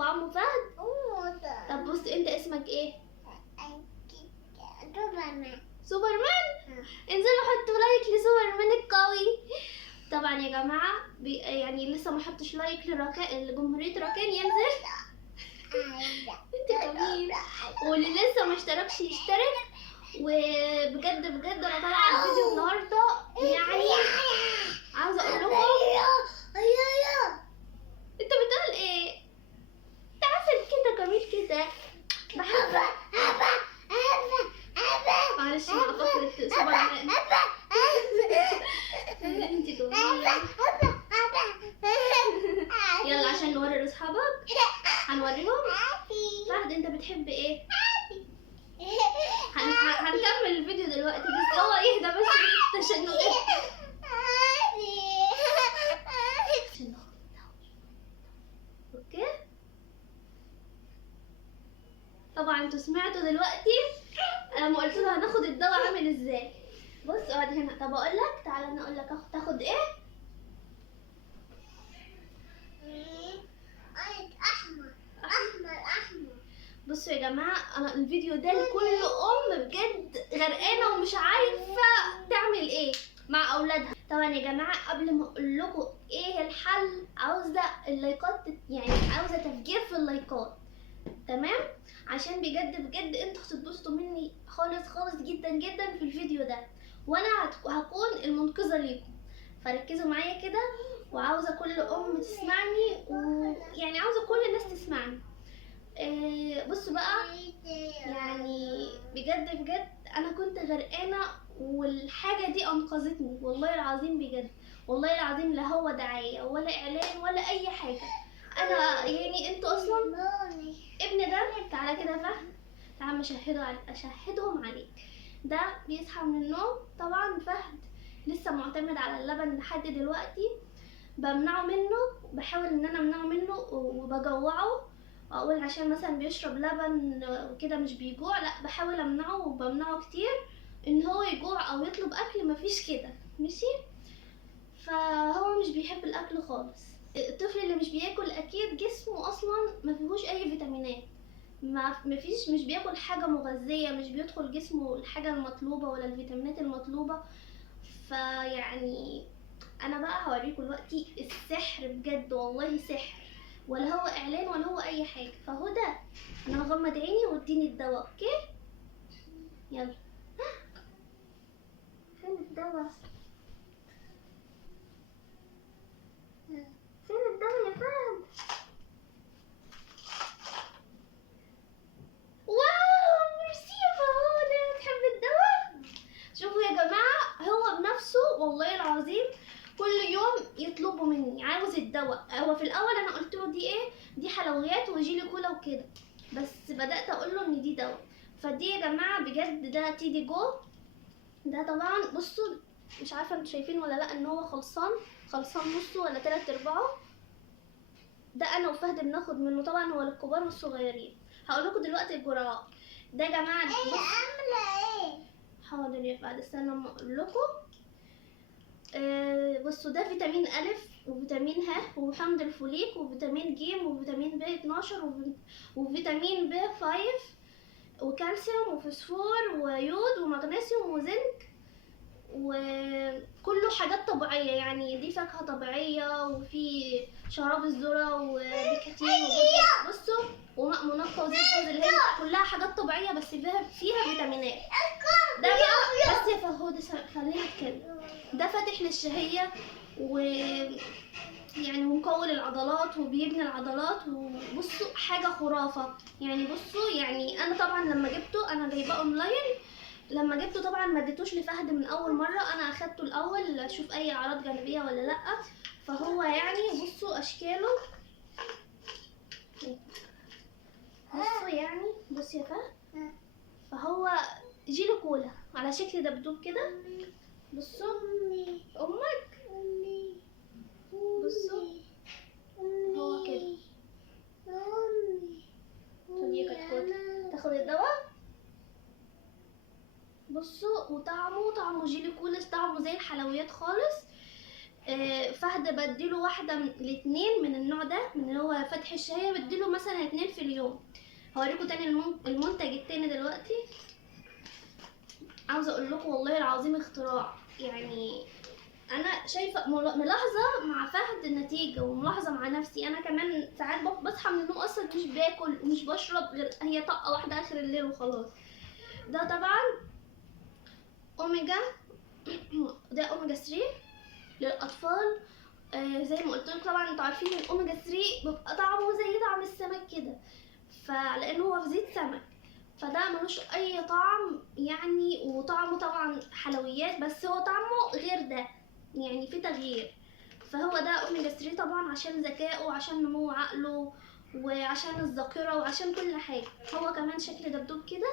ابو عمو فهد؟ طب بص، انت اسمك ايه؟ سوبرمان. انزلوا حطوا لايك لسوبرمان القوي. طبعا يا جماعه يعني لسه ما حطش لايك لجمهوريه راكان ينزل. انت كمان. واللي لسه ما اشتركش يشترك. وبجد بجد انا طالعه الفيديو النهارده يعني عاوزه اقول لكم. انت بتقول ايه؟ انت عسل كده جميل كده، بحبك. معلش بقى فكرة سوبرمان. انت جميلة. يلا عشان نوري لاصحابك هنوريهم. فهد انت بتحب ايه؟ هنكمل الفيديو دلوقتي بس هو يهدى بس من التشنجات. اوكي. طبعا انتوا سمعتوا دلوقتي لما قلت له هناخد الدواء عامل ازاي. بص اقعد هنا. طب اقول لك، تعالى انا اقول لك تاخد ايه. احمر. بصوا يا جماعه، انا الفيديو ده لكل ام بجد غرقانه ومش عارفه تعمل ايه مع اولادها. طبعا يا جماعه قبل ما اقول لكم ايه الحل، عاوزه اللايكات، يعني عاوزه تفجير في اللايكات، تمام؟ عشان بجد بجد انتوا هتتبسطوا مني خالص خالص جدا جدا في الفيديو ده، وانا هكون المنقذه ليكم. فركزوا معايا كده، وعاوزه كل ام تسمعني، ويعني عاوزه كل الناس تسمعني. بصوا بقى، يعني بجد بجد انا كنت غرقانه والحاجه دي انقذتني والله العظيم بجد. والله العظيم لا هو دعايه ولا اعلان ولا اي حاجه. انا يعني انتوا اصلا ابن ده. تعالى كده فهد، تعالى اشهدهم عليك. ده بيصحى من النوم طبعا فهد لسه معتمد على اللبن لحد دلوقتي. بمنعه منه، بحاول ان انا امنعه منه وبجوعه، واقول عشان مثلا بيشرب لبن وكده مش بيجوع، لا بحاول امنعه وبمنعه كتير ان هو يجوع او يطلب اكل، مفيش كده ماشي. فهو مش بيحب الاكل خالص. الطفل اللي مش بياكل اكيد جسمه اصلا ما فيهوش اي فيتامينات، مش بياكل حاجه مغذيه، مش بيدخل جسمه الحاجه المطلوبه ولا الفيتامينات المطلوبه. فيعني انا بقى هوريكم دلوقتي السحر بجد، والله سحر، ولا هو اعلان ولا هو اي حاجه. فهو ده، انا هغمض عيني واديني الدواء. اوكي يلا. فين الدواء؟ فين الدواء يا فهد؟ واو ميرسي يا فهود، بتحب الدواء. شوفوا يا جماعه، هو بنفسه والله العظيم كل يوم يطلبوا مني عاوز الدواء. هو في الاول انا قلت له دي ايه، دي حلويات وجيلي كولا وكده، بس بدات اقول له ان دي دواء. فدي يا جماعه بجد ده تيدي جو. ده طبعا بصوا، مش عارفه انتوا شايفين ولا لا ان هو خلصان نصه ولا 3/4. ده انا وفهد بناخد منه، طبعا هو للكبار والصغيرين. هقول لكم دلوقتي الجرعات. ده يا جماعه عامله ايه؟ حاضر يا فهد استنى اما اقول لكم. بصوا، ده فيتامين أ وفيتامين ه وحمض الفوليك وفيتامين ج وفيتامين ب 12 وفيتامين ب 5 وكالسيوم وفوسفور ويود ومغنيسيوم وزنك، وكله حاجات طبيعية. يعني دي فاكهة طبيعية، وفي شراب الذرة وبيكاتين بصوا ومنقى وزيت جوز الهند، كلها حاجات طبيعية بس فيها فيتامينات. ده بقى بس يا فهود خليني اتكلم. ده فاتح للشهية يعني ومقوي العضلات وبيبني العضلات، وبصوا حاجة خرافة. يعني بصوا، يعني انا طبعا لما جبته انا جايباه اونلاين. لما جبته طبعا ما اديتوش لفهد من اول مرة، انا اخدته الاول اشوف اي اعراض جانبية ولا لا. فهو يعني بصوا اشكاله، بصوا يعني بص يا فهد، فهو جيلي كولا على شكل دبدوب كده. بصوا امك، بصوا هو كده. توديه كتكوت تاخد الدواء. بصوا وطعمه جيلي كولا، طعمه زي الحلويات خالص. فهد بديله واحدة من الاتنين من النوع ده، من اللي هو فتح الشهية، بديله مثلا 2 في اليوم. هوريكم تاني المنتج التاني دلوقتي. عاوزة اقول لكم والله العظيم اختراع، يعني انا شايفة ملاحظة مع فهد النتيجة، وملاحظة مع نفسي انا كمان. ساعات بصحى من النوم اصلا مش باكل ومش بشرب غير هي طقة واحدة اخر الليل وخلاص. ده طبعا اوميجا، ده اوميجا 3 للاطفال. زي ما قلت لكم طبعا انتوا عارفين الاوميجا 3 بيبقى طعمه زي طعم السمك كده، فلانه هو في زيت سمك، فده ملوش اي طعم يعني. وطعمه طبعا حلويات، بس هو طعمه غير ده، يعني في تغيير. فهو ده اوميجا 3 طبعا عشان ذكائه وعشان نمو عقله وعشان الذاكره وعشان كل حاجه. هو كمان شكل دبدوب كده،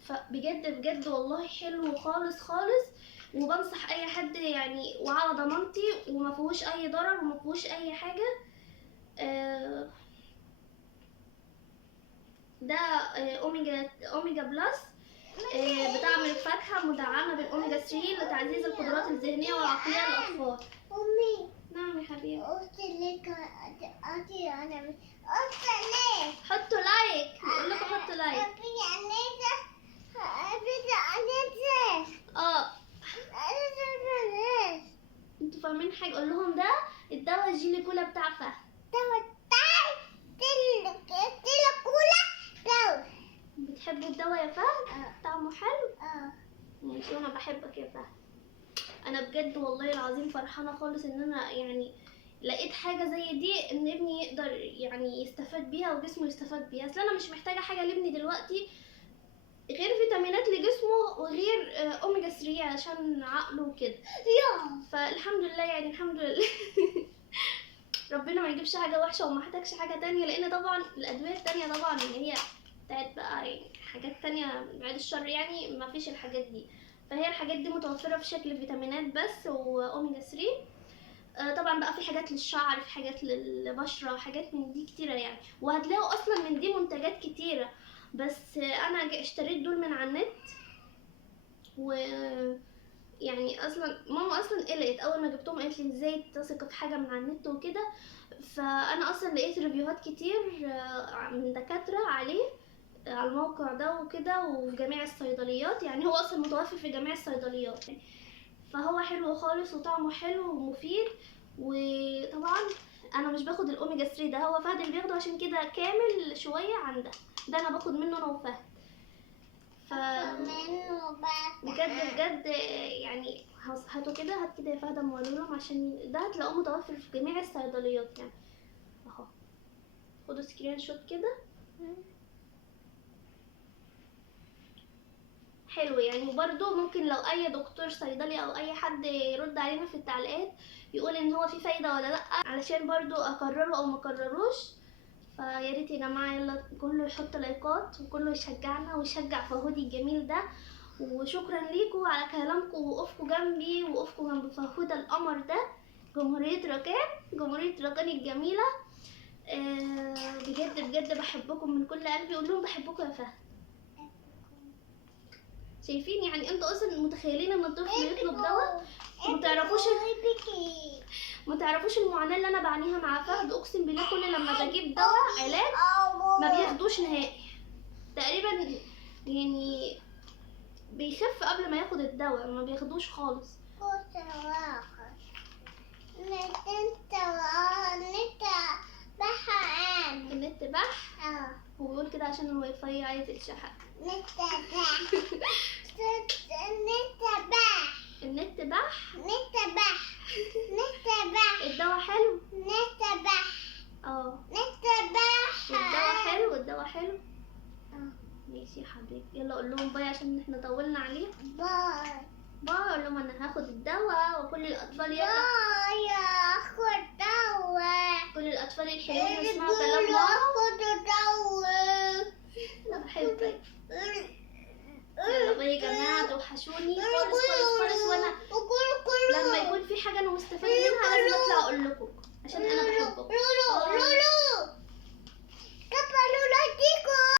فبجد بجد والله حلو خالص خالص. وبنصح اي حد يعني، وعلى ضمانتي، وما فيهوش اي ضرر وما فيهوش اي حاجه. ده اوميجا بلس، بطعم الفاكهه، مدعمه بالاوميجا 3 لتعزيز القدرات الذهنيه والعقليه للاطفال. أمي نعم يا حبيبي. قلت لك أنا قلت لك حطوا لايك، بقول لكم حطوا لايك. اه انتوا فاهمين حاجه؟ اقول لهم ده الدواء الجيلي كولا بتاع فهد. بتحبوا الدواء يا فهد؟ طعمه حلو؟ ماشي، وانا بحبك يا فهد. انا بجد والله العظيم فرحانه خالص ان انا يعني لقيت حاجه زي دي، ان ابني يقدر يعني يستفاد بيها وجسمه يستفاد بيها. اصل انا مش محتاجه حاجه لابني دلوقتي غير فيتامينات لجسمه وغير اوميجا 3 عشان عقله وكده. فالحمد لله يعني، الحمد لله. ربنا ما يجيبش حاجه وحشه وما احتاجش حاجه تانية، لان طبعا الادويه التانية طبعا اللي هي بتاعت بقى يعني حاجات تانية بعد الشر يعني ما فيش الحاجات دي. فهي الحاجات دي متوفره في شكل فيتامينات بس واوميجا 3. طبعا بقى في حاجات للشعر، في حاجات للبشره، حاجات من دي كتيره يعني. وهتلاقوا اصلا من دي منتجات كتيره، بس انا اشتريت دول من على النت. و يعني اصلا ماما اصلا قلقت اول ما جبتهم، قالت لي ازاي تثق في حاجه من على النت وكده. فانا اصلا لقيت ريفيوهات كتير من دكاتره عليه على الموقع ده وكده، وفي جميع الصيدليات. يعني هو اصلا متوفر في جميع الصيدليات يعني. فهو حلو خالص وطعمه حلو ومفيد. وطبعا انا مش باخد الاوميجا 3 ده، هو فهد اللي بياخده، عشان كده كامل شويه عن ده. ده انا باخد منه انا وفهد. ف بجد بجد يعني هاتوا كده، هات كده يا فهد لهم، عشان ده هتلاقوه متوفر في جميع الصيدليات يعني. اهو خدوا سكرين شوت كده. حلو يعني. وبرده ممكن لو اي دكتور صيدلي او اي حد يرد علينا في التعليقات يقول ان هو في فايده ولا لا، علشان برده اكرره او ما اكرروش. فيا ريت يا جماعه يلا كله يحط لايكات وكله يشجعنا ويشجع فهودي الجميل ده. وشكرا ليكم على كلامكم ووقوفكم جنبي ووقوفكم جنب فهودة القمر ده، جمهورية ركان الجميلة. بجد بجد بحبكم من كل قلبي. قول لهم بحبكم يا فهد. شايفين يعني؟ انتوا اصلا متخيلين ان الطفل يطلب دواء؟ ما تعرفوش المعاناة اللي انا بعانيها مع فهد. اقسم بالله كل لما بجيب دواء علاج ما بياخدوش نهائي تقريبا، يعني بيخف قبل ما ياخد الدواء، ما بياخدوش خالص. النت بح. وبيقول كده عشان الواي فاي عايز يتشحن. النت بح. الدواء حلو. الدواء حلو. ماشي يا حبيبي، يلا قول لهم باي عشان احنا طولنا عليه. باي. قول لهم انا هاخد الدواء، وكل الاطفال كل الاطفال الحلوين يسمعوا كلام ماما.